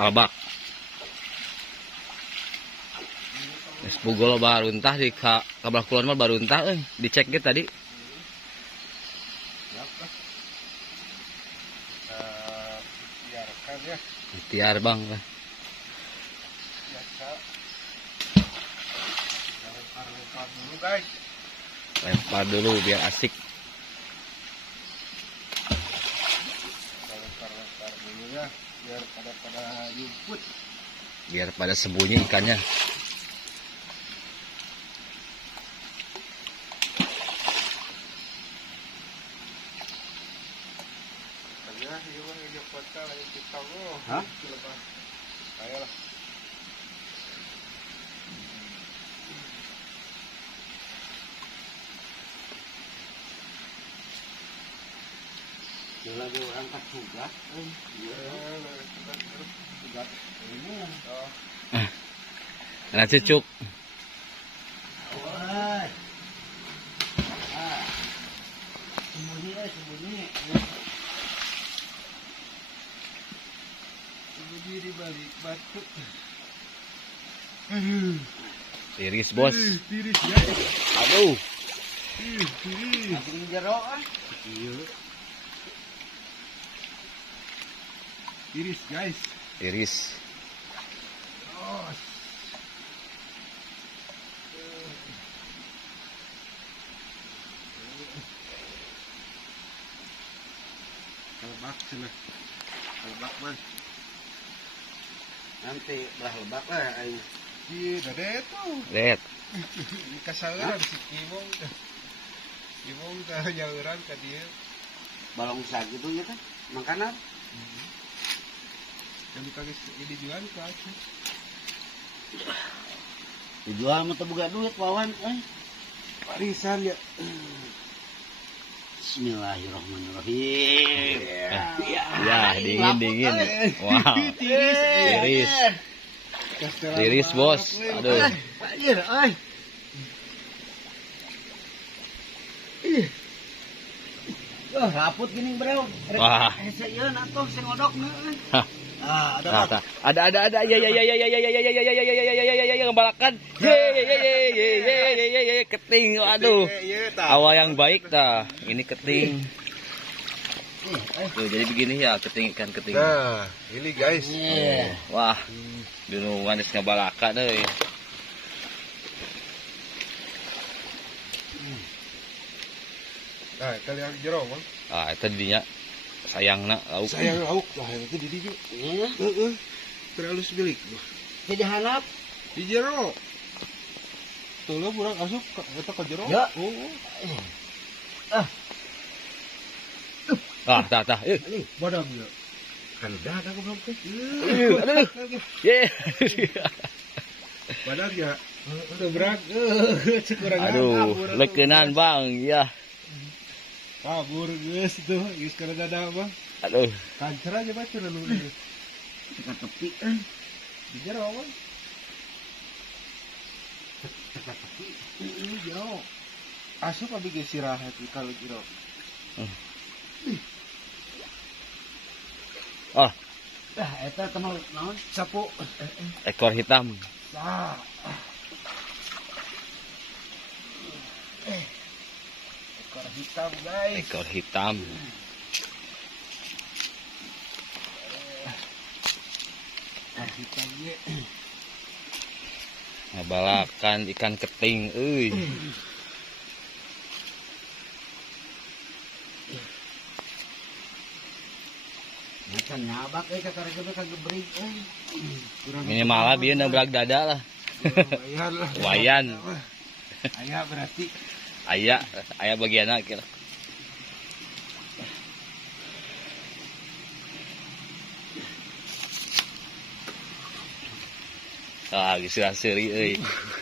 Kalbak. Wis pugol baru entah di kabelah kulon mah baru entah dicek ge tadi. Biarkan ya. Ikhtiar Bang. Biasa. Lempar dulu guys. Lempar dulu biar asik. Lempar dulu ya, biar pada yumput. Biar pada sembunyi ikannya. Hah? Ayolah. Lagi orang tak juga. Iya, juga. Ini. Nah cucuk. Oi. Sembunyi. Sembunyi di balik batu. Tiris bos. Tiris guys. Aduh. Tiris. Langsung jero ah. Iya. Tiris guys. Tiris. Oh. Kalbak sana. Kalbak man. Nanti belah lebak lah aing. Iya, dade tuh. Lihat. Di kasaeuran si Kimong. Kimong teh jauran ka dieu. Balong sag gitu ya kan. Makanan. Yang dipakai ini jual ke aku. Dijual mah teu boga duit wawan Warisan ya. Bismillahirrahmanirrahim. Ya, dingin. Wow. Tiris. Tiris bos. Aduh. Anjir, euy. Raput gini, Bro. Wah. Hese ieu atuh sing ngodok nih. Hah. Ada. Ada. Ya ngebalakan. Ye keting. Aduh. Awal yang baik dah. Ini keting. Tuh, jadi begini ya ikan keting. Nah, ini guys. Wah. Dulu manis ngebalakan euy. Nah, kalian jero, Bang. Ah, itu dinya sayangna lauk. Sayang lauk, wah itu di dieu. Terlalu sebilik. Jadi hanap. Di jero. Tuh lo kurang asup eta ka jero. Ya. Tah. Badam ya. Kan udah ada goblok teh. Aduh. Ye. Badam ya. Sebrak. Kurang Aduh, lekenan Bang. Ya. Kabur geus tuh, geus kana dada Bang. Aduh. Kancer aja baca lalu. Dekat tepi Di jero, Bang. dekat tepi. Ini jero. Asup abi geus istirahat kalau jero. Oh, Eta temal naon? Sapu. ekor hitam. Sah. Ekor hitam, guys. Ekor hitam. Hitam ye. Ngebalakan ikan keting euy. Ikan nyabak kakak gede kagebring Minimal lah bieu belag dada lah. Lumayan lah. Lumayan. Ayah berarti. Aya bagianna kira. Ah, geus seuri euy.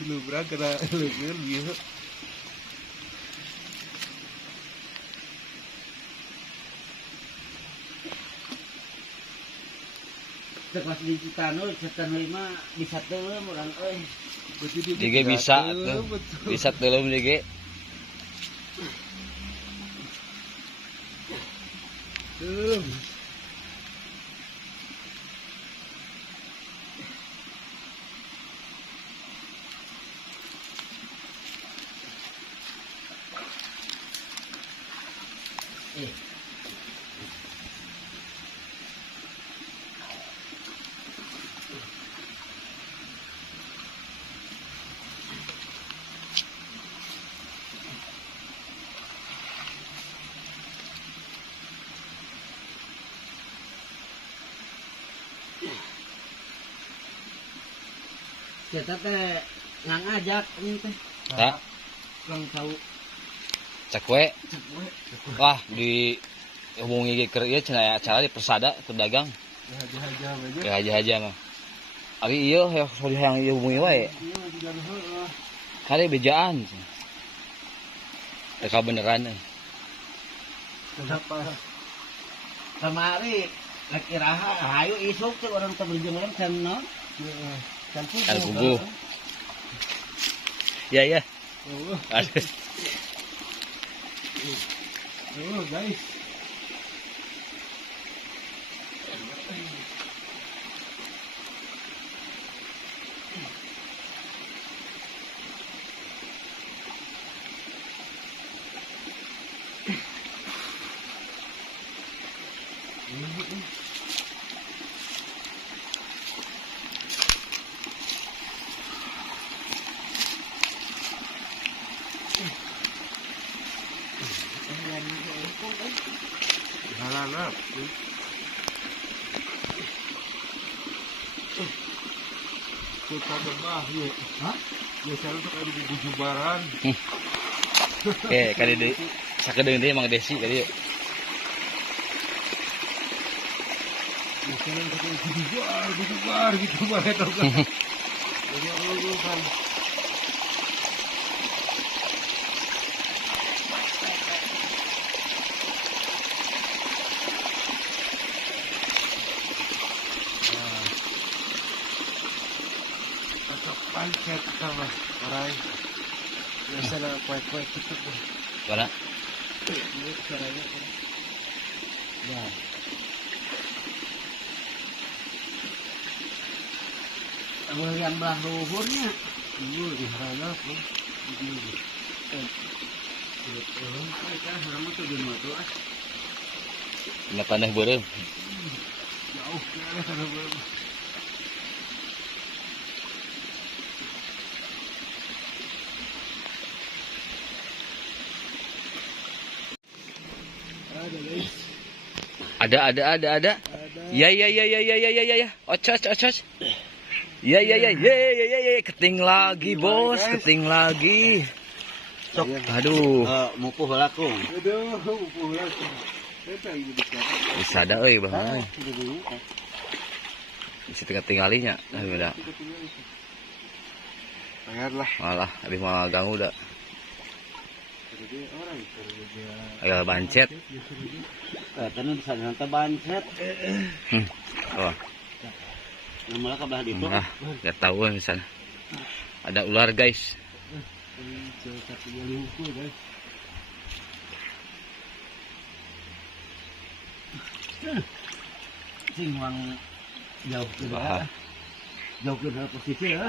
Lu berang kena leugeul bieu. Sekelas di Citanul, Citanul mah bisa teuleum urang euy. Dige bisa tuh. Bisa teuleum dige. Kita teh ngang ajak ini teh. Tak, Kurang tahu. cekwe. Cekwe. Wah, di hubungi ge keur ieu cenah acara di Persada pedagang. Haja-haja aja. Ya aja mah. Ari ieu yang ieu hubungi wae. Iya juga heuh. Kali bejaan. Teka beneran. Kenapa? Kamari laki raha hayu isuk teh orang teh berjenglan kan naon? Kan Kan kubu. Ya ya. Oh, Aduh. oh guys. Halalap. Kita gebah ya. Hah? Biasanya tuh ada di bujubaran. Kali deui sakedeung teh Mang Desi kali yeuh. Biasanya tuh ada bujubar gitu banget tau kan. Jadi lu kan. Pancet sama orang biasa kue-kue gitu pun. Mana? Ini caranya Ya. Awal yang belah luhurnya. dulu di harana pun ini. Kita harang itu di motor. Dina tanah beureum. Jauh ya sana belum. Ada guys. Ada. Ya. Ocos. Ya. Keting lagi, Bos. Keting lagi. Sok. Aduh. Mupuh laku. Aduh, pulang. Kita ini Bisa ada euy, Bang. Bisa tinggal-tingalinya. Udah. Bayar lah. Malah habis mau ganggu dah. Jadi orang kerja. Ayo bancet. Katanya bisa nanti bancet. Oh, Namanya kabelah di itu. enggak tahu misalnya. Ada ular, guys. Satu kali ukur guys. Singwang jauh ke Wah. jauh ke dalam posisi ya.